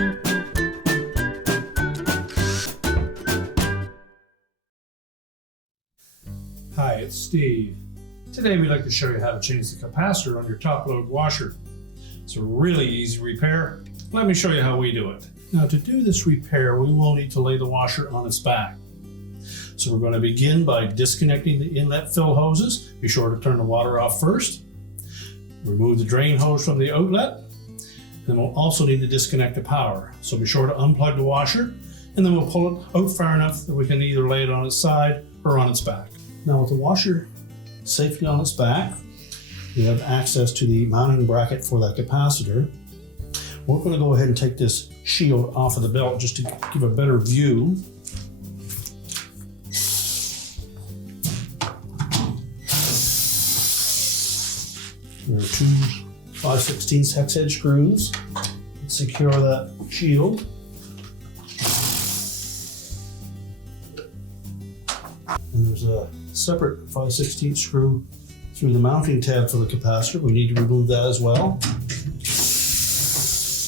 Hi, it's Steve. Today we'd like to show you how to change the capacitor on your top load washer. It's a really easy repair. Let me show you how we do it. Now, to do this repair, we will need to lay the washer on its back. So we're going to begin by disconnecting the inlet fill hoses. Be sure to turn the water off first. Remove the drain hose from the outlet. Then we'll also need to disconnect the power. So be sure to unplug the washer, and then we'll pull it out far enough that we can either lay it on its side or on its back. Now, with the washer safely on its back, we have access to the mounting bracket for that capacitor. We're going to go ahead and take this shield off of the belt just to give a better view. There are two 5/16 hex head screws that secure that shield. And there's a separate 5/16 screw through the mounting tab for the capacitor. We need to remove that as well.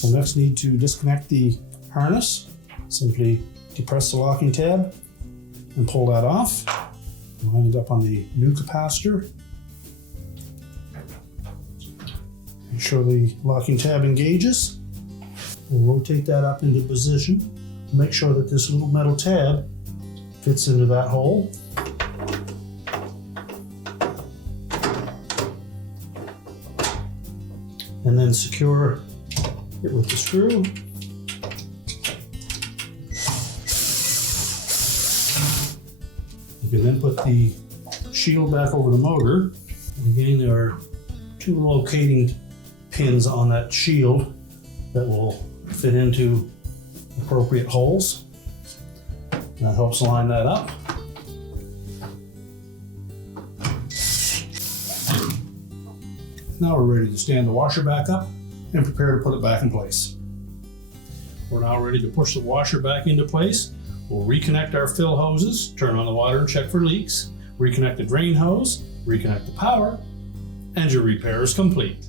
We'll next need to disconnect the harness. Simply depress the locking tab and pull that off. Line it up on the new capacitor. Make sure the locking tab engages. We'll rotate that up into position. Make sure that this little metal tab fits into that hole. And then secure it with the screw. You can then put the shield back over the motor. And again, there are two locating pins on that shield that will fit into appropriate holes. That helps line that up. Now we're ready to stand the washer back up and prepare to put it back in place. We're now ready to push the washer back into place. We'll reconnect our fill hoses, turn on the water and check for leaks, reconnect the drain hose, reconnect the power, and your repair is complete.